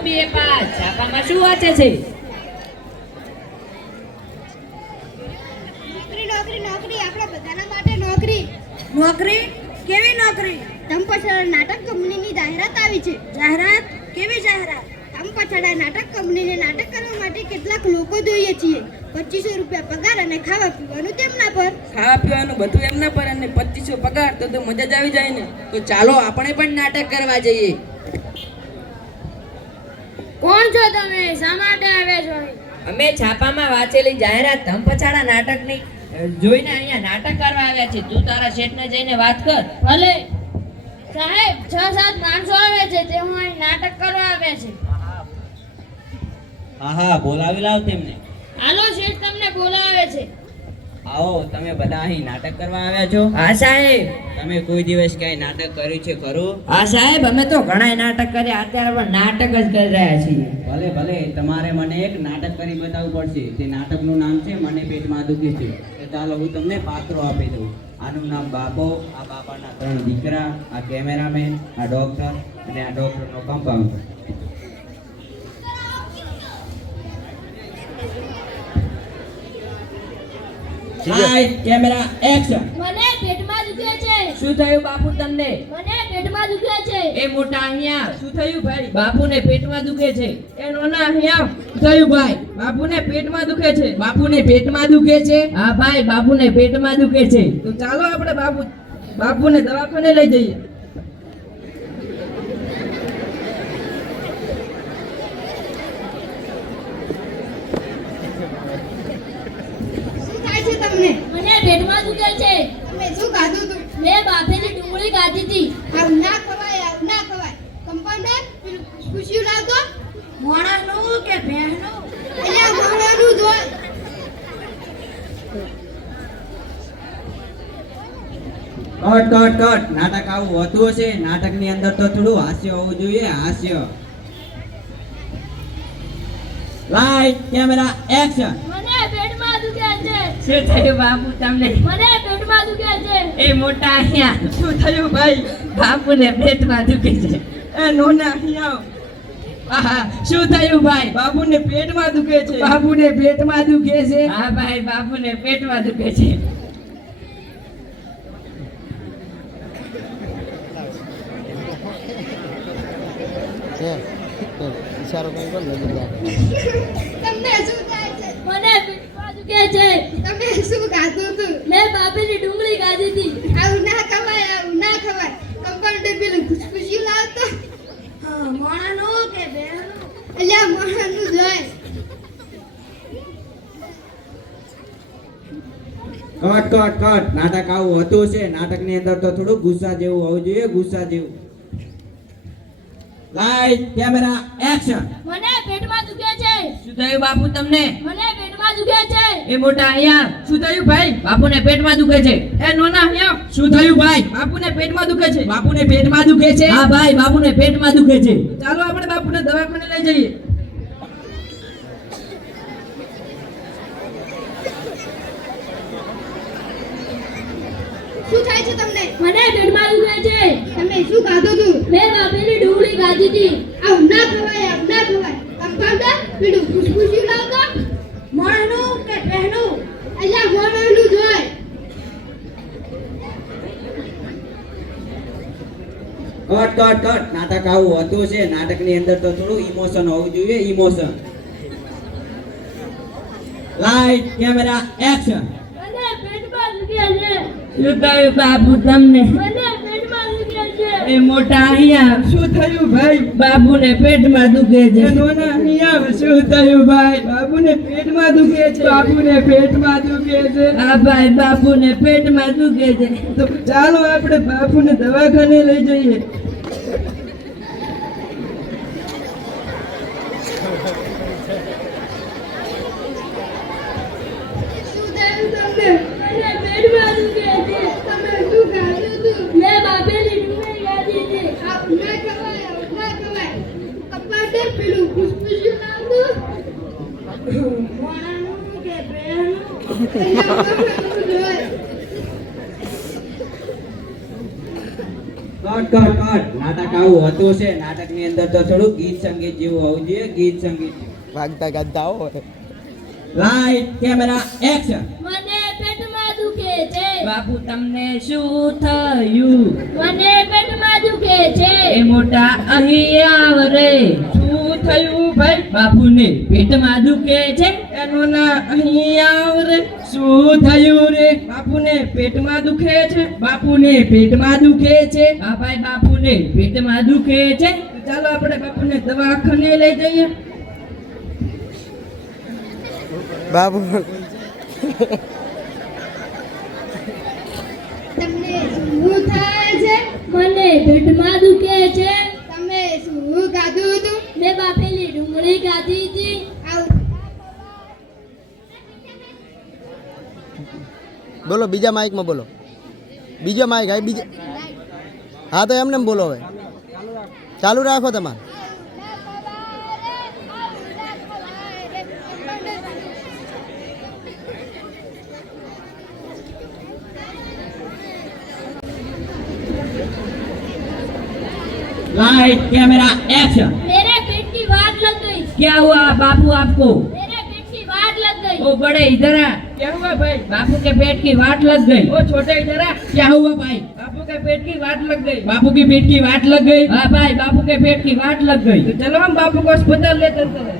BA pass છાપામાં શું વાંચે છે? નોકરી નોકરી નોકરી આપણા બધાના માટે નોકરી. નોકરી? કેવી નોકરી? ધમપછાડા નાટક કંપનીની જાહેરાત આવી છે. જાહેરાત? કેવી જાહેરાત? ધમપછાડા નાટક કંપનીને નાટક કરવા માટે કેટલાક લોકો જોઈએ છીએ. 2500 રૂપિયા પગાર અને ખાવા પીવાનું તેમના પર. ખાવા પીવાનું બધું એમના પર અને 2500 પગાર તો મજા જ આવી જાય ને. તો ચાલો આપણે પણ નાટક કરવા જઈએ. કોણ છો તમે? શા માટે આવ્યા છો? અમે છાપામાં વાંચેલી જાહેરાત ધમપછાડા નાટકની જોઈને અહીંયા નાટક કરવા આવ્યા છે. તું તારા શેઠને જઈને વાત કર. ભલે સાહેબ, 6-7 માણસો આવે છે તે હું અહીં નાટક કરવા આવ્યા છે. હા બોલાવી લાવ તેમને. હાલો, શેઠ તમને બોલાવે છે. આવો, તમે બધા અહીં નાટક કરવા આવ્યા છો? હા સાહેબ. તમે કોઈ દિવસ ક્યાંય નાટક કર્યું છે ખરું? હા સાહેબ, અમે તો ઘણાય નાટક કર્યા, અત્યારે પણ નાટક જ કરી રહ્યા છીએ. ભલે ભલે, તમારે મને એક નાટક કરી બતાવવું પડશે. તે નાટકનું નામ છે મને પેટમાં દુખે છે. તો ચાલો હું તમને પાત્રો આપી દઉં. આનું નામ બાપો, આ બાપાના 3 દીકરા, આ કેમેરામેન, આ ડોક્ટર અને આ ડોક્ટરનો કમ્પાઉન્ડર. Light, camera, action. મને પેટમાં દુખે છે. શું થયું બાપુ તમને? મને પેટમાં દુખે છે. એ મોટા અહીંયા. શું થયું ભાઈ? બાપુને પેટમાં દુખે છે. એ નોના અહીંયા. શું થયું ભાઈ? બાપુને પેટમાં દુખે છે. બાપુને પેટમાં દુખે છે. હા ભાઈ, બાપુને પેટમાં દુખે છે. તો ચાલો આપણે બાપુને દવાખાને લઈ જઈએ. શું થાય છે તમને? મને પેટમાં દુખે છે. તમે શું ખાધું તું? મેં બાફેલી ડુંગળી ખાધી હતી. આવું ના ખવાય, આવું ના ખવાય. કમ્પાઉન્ડર, પેલું ખુશીયું લાવતો. મોણાનું કે ભેણનું? અહીંયા મોણાનું જ હોય. Cut cut cut. નાટક આવું હોતું હશે. નાટકની અંદર તો થોડું હાસ્ય હોવું જોઈએ. હાસ્ય. Light, camera, action. મને પેટમાં દુખે છે. શું થયું બાપુ તમને? મને પેટમાં દુખે છે. એ મોટા અહીંયા. શું થયું ભાઈ? બાપુને પેટમાં દુખે છે. એ નોના અહીંયા. આહા, શું થયું ભાઈ? બાપુને પેટમાં દુખે છે. બાપુને પેટમાં દુખે છે. હા ભાઈ, બાપુને પેટમાં દુખે છે. તમને શું થાય છે? મને પેટમાં દુખે છે. તમે શું ખાધું તું? મેં બાફેલી ડુંગળી ખાધી હતી. આવું ના ખવાય, આવું ના ખવાય. કમ્પાઉન્ડર પેલું ખુશખુશી લાવતો. મોણાનું કે ભેણનું? અહીંયા મોણાનું જ હોય. Cut cut cut. નાટક આવું હોતું છે. નાટકની અંદર તો થોડું ગુસ્સા જેવું હોવું જોઈએ. ગુસ્સા જેવું. Light, camera, action. મને પેટમાં દુખે છે. શું થયું બાપુ તમને? મને પેટમાં દુખે છે. એ મોટા અહીંયા. શું થયું ભાઈ? બાપુને પેટમાં દુખે છે. એ નોના અહીંયા. શું થયું ભાઈ? બાપુને પેટમાં દુખે છે. બાપુને પેટમાં દુખે છે. હા ભાઈ, બાપુને પેટમાં દુખે છે. ચાલો આપણે બાપુને દવાખાને લઈ જઈએ. શું થાય છે તમને? મને પેટમાં દુખે છે. તમે શું ખાધું તું? મેં બાફેલી ડુંગળી ખાધી હતી. આવું ના ખવાય, આવું ના ખવાય. કમ્પાઉન્ડર, પેલું ખુશખુશી લાવતો. મોણાનું કે ભેણનું? અહીંયા મોણાનું જ હોય. Cut cut cut. નાટક આવું હોતું છે. નાટકની અંદર તો થોડું ઇમોશન હોવું જોઈએ. ઇમોશન. Light, camera, action. મને પેટમાં દુખે છે. શું થયું બાપુ તમને? મને પેટમાં દુખે છે. એ મોટા અહીંયા. શું થયું ભાઈ? બાપુને પેટમાં દુખે એ છે. નોના અહીંયા. શું થયું ભાઈ? બાપુને પેટમાં દુખે છે. બાપુને પેટમાં દુખે છે. હા ભાઈ, બાપુને પેટમાં દુખે છે. તો ચાલો આપણે બાપુને દવાખાને લઈ જઈએ. શું થયું તમને? મને પેટમાં દુખે છે. તમે શું ખાધું તું? મેં બાફેલી ડુંગળી ખાધી હતી. આવું ના ખવાય, આવું ના ખવાય. કમ્પાઉન્ડર, પેલું ખુશખુશી લાવતો. મોણાનું કે ભેણનું? અહીંયા મોણાનું જ હોય. કટ કટ કટ નાટક આવું હતું છે. નાટકની અંદર તો થોડું ગીત સંગીત જેવું હોવું જોઈએ. ગીત સંગીત. વાગતા ગાતા હો લાઈટ કેમેરા એક્શન. મને પેટમાં દુખે છે. બાપુ તમને શું થયું? મને પેટમાં દુખે છે. એ મોટા અહીં આવ રે. શું થયું ભાઈ? બાપુને પેટમાં દુખે છે. એનું ના અહીં આવ રે. શું થયું રે? બાપુને પેટમાં દુખે છે. બાપુને પેટમાં દુખે છે. હા ભાઈ, બાપુને પેટમાં દુખે છે. તો ચાલો આપણે બાપુને દવાખાને લઈ જઈએ. બાબુ તમને શું થાય છે? મને પેટમાં દુખે છે. તમે શું ખાધું હતું? મેં બાફેલી ડુંગળી ખાધી હતી. આવું બોલો, બીજા માઇકમાં બોલો. બીજો માઇક હા, બીજા. હા તો એમને એમ બોલો. હવે ચાલુ રાખો તમારે. Light camera action. मेरे पेट की वाट लग गई. क्या हुआ बापू आपको? मेरे पेट की वाट लग गई. ओ बड़े इधर आ. क्या हुआ भाई? बापू के पेट की वाट लग गई. ओ छोटे इधर आ. क्या हुआ भाई? बापू के पेट की वाट लग गई. बापू के पेट की वाट लग गई. हाँ भाई, बापू के पेट की वाट लग गई. तो चलो हम बापू को अस्पताल ले चलते हैं.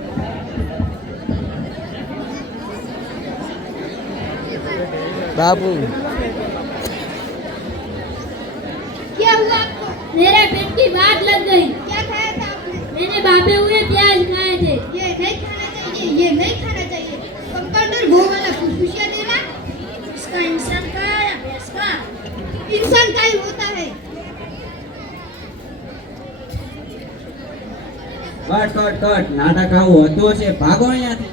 બાબુ क्या हुआ आपको? मेरे पेट की वाट लग गई. क्या खाया था आपने? मैंने बाफे हुए प्याज खाए थे. ये नहीं खाना चाहिए, ये नहीं खाना चाहिए. कंपाउंडर वो वाला फुसफुसिया देना. इसका इंसान का या भैंस का? इंसान का ही होता है. કટ કટ કટ નાટક આવું હતું છે. ભાગો અહીંયાથી.